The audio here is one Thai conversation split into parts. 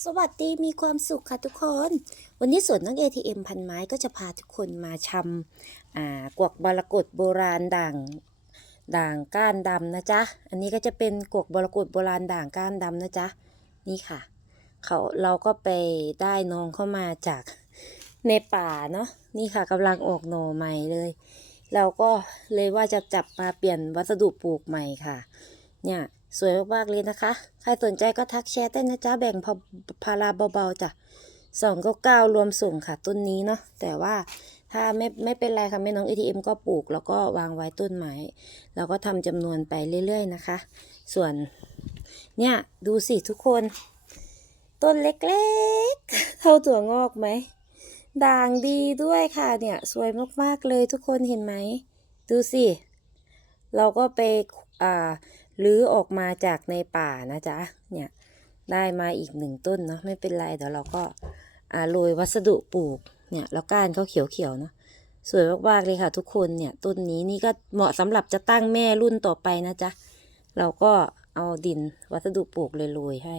สวัสดีมีความสุขค่ะทุกคน วันนี้สวนน้อง ATM พันไม้ก็จะพาทุกคนมาชำอ่ากวกบรกตโบราณด่างด่างก้านดำนะจ๊ะ อันนี้ก็จะเป็นกวกบรกตโบราณด่างก้านดำนะจ๊ะ นี่ค่ะ เขาเราก็ไปได้น้องเข้ามาจากในป่าเนาะ นี่ค่ะกำลังออกหน่อใหม่เลย เราก็เลยว่าจะจับมาเปลี่ยนวัสดุปลูกใหม่ค่ะ เนี่ย สวยมากๆเลยนะคะ ใครสนใจก็ทักแชทได้นะจ๊ะแบ่งพาพาราเบาๆจ้ะสองก้าเก้ารวมส่งค่ะต้นนี้เนาะแต่ว่าถ้าไม่ไม่เป็นไรค่ะแม่น้อง ATM ก็ปลูก แล้วก็วางไว้ต้นไม้เราก็ทำจำนวนไปเรื่อยๆนะคะ ส่วนเนี่ยดูสิทุกคน ต้นเล็กๆ เท่าถั่วงอกไหมด่างดีด้วยค่ะเนี่ยสวยมากๆเลยทุกคนเห็นไหม ดูสิ เราก็ไปอ่า ลื้อออกมาจากในป่านะจ๊ะเนี่ยได้มาอีกหนึ่งต้นเนาะไม่เป็นไรเดี๋ยวเราก็อ่าโรยวัสดุปลูกเนี่ยแล้วก้านเขาเขียวๆเนาะสวยมากๆเลยค่ะ ทุกคนเนี่ยต้นนี้นี่ก็เหมาะสำหรับจะตั้งแม่รุ่นต่อไปนะจ๊ะเราก็เอาดินวัสดุปลูกเลยโรยให้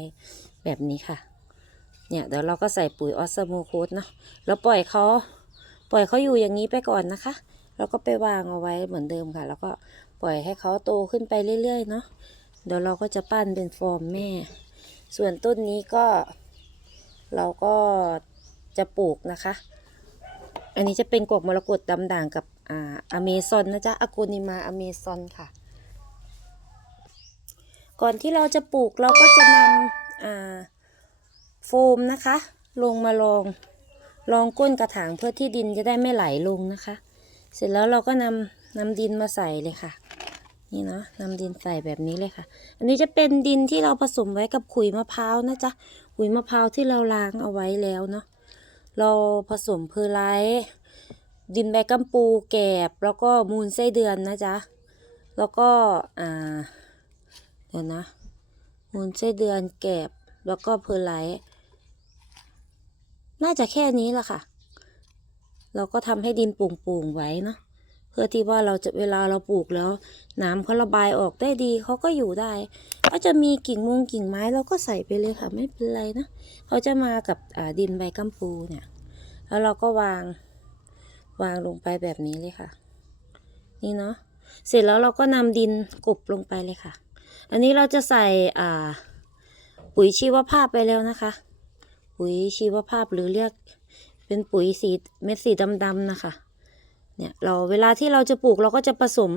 แบบนี้ค่ะ เนี่ยเดี๋ยวเราก็ใส่ปุ๋ยออสโมโคสเนาะแล้วปล่อยเขาปล่อยเขาอยู่อย่างนี้ไปก่อนนะคะ แล้วก็ไปวางเอาไว้เหมือนเดิมค่ะ แล้วก็ปล่อยให้เขาโตขึ้นไปเรื่อยๆเนาะเดี๋ยวเราก็จะปั้นเป็นฟอร์มแม่ ส่วนต้นนี้ก็ เราก็จะปลูกนะคะ อันนี้จะเป็นกวกมรกตดำด่างกับอ่าอเมซอนนะจ๊ะอโกนิมาอเมซอนค่ะ ก่อนที่เราจะปลูกเราก็จะนำอ่าโฟมนะคะ ลงมาลอง ลองก้นกระถางเพื่อที่ดินจะได้ไม่ไหลลงนะคะ เสร็จแล้วเราก็นำนำดินมาใส่เลยค่ะ นี่เนาะนำดินใส่แบบนี้เลยค่ะ อันนี้จะเป็นดินที่เราผสมไว้กับขุยมะพร้าวนะจ๊ะขุยมะพร้าวที่เราล้างเอาไว้แล้วเนาะเราผสมเพอร์ไลท์ดินใบกัมปูแกบแล้วก็มูลไส้เดือนนะจ๊ะแล้วก็อ่าเดี๋ยวนะ มูลไส้เดือนแกบแล้วก็เพอร์ไลท์น่าจะแค่นี้แหละค่ะ เราก็ทำให้ดินโป่งๆไว้เนาะเพื่อที่ว่าเราจะเวลาเราปลูกแล้ว น้ำเขาระบายออกได้ดีเขาก็อยู่ได้ก็จะมีกิ่งมงกิ่งไม้เราก็ใส่ไปเลยค่ะไม่เป็นไรนะเขาจะมากับดินใบกัมปูเนี่ย แล้วเราก็วางวางลงไปแบบนี้เลยค่ะ นี่เนาะเสร็จแล้วเราก็นำดินกลบลงไปเลยค่ะ อันนี้เราจะใส่อ่า ปุ๋ยชีวภาพไปแล้วนะคะ ปุ๋ยชีวภาพหรือเรียก เป็นปุ๋ยสีเม็ดสีดำๆนะคะ เนี่ยเราเวลาที่เราจะปลูกเราก็จะผสม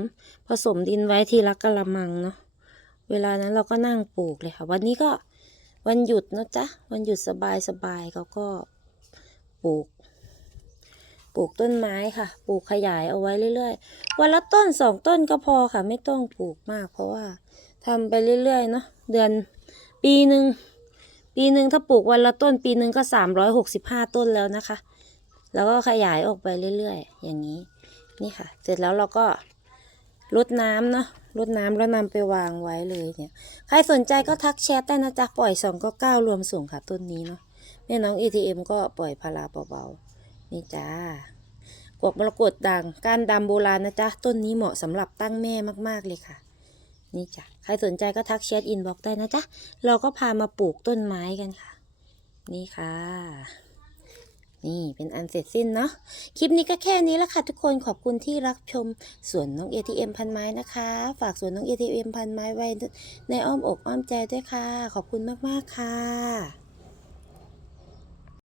ผสมดินไว้ทีละกะละมังเนาะ เวลานั้นเราก็นั่งปลูกเลยค่ะ วันนี้ก็วันหยุดนะจ๊ะ วันหยุดสบายสบายๆเขาก็ปลูก ปลูกต้นไม้ค่ะ ปลูกขยายเอาไว้เรื่อยๆ วันละต้นสองต้นก็พอค่ะ ไม่ต้องปลูกมาก เพราะว่าทำไปเรื่อยๆเนาะ เดือนปีหนึ่ง ปีหนึ่งถ้าปลูกวันละต้น ปีหนึ่งก็สามร้อยหกสิบห้าต้นแล้วนะคะ แล้วก็ขยายออกไปเรื่อยๆ อย่างนี้ นี่ค่ะ เสร็จแล้วเราก็รดน้ำเนาะรดน้ำแล้วนำไปวางไว้เลยเนี่ย ใครสนใจก็ทักแชทได้นะจ๊ะ ปล่อยสองก็เก้ารวมส่งค่ะต้นนี้เนาะ แม่น้อง ATM ก็ปล่อยพาราเบาๆ นี่จ้ากวกมรกตด่างก้านดำโบราณนะจ๊ะ ต้นนี้เหมาะสำหรับตั้งแม่มากๆเลยค่ะ นี่จ้ะ ใครสนใจก็ทักแชทอินบ็อกได้นะจ๊ะ เราก็พามาปลูกต้นไม้กันค่ะ นี่ค่ะ นี่เป็นอันเสร็จสิ้นเนาะ คลิปนี้ก็แค่นี้แล้วค่ะทุกคน ขอบคุณที่รับชมสวนน้องเอทีเอ็มพันไม้นะคะ ฝากสวนน้องเอทีเอ็มพันไม้ไว้ในอ้อมอกอ้อมใจด้วยค่ะ ขอบคุณมากๆค่ะ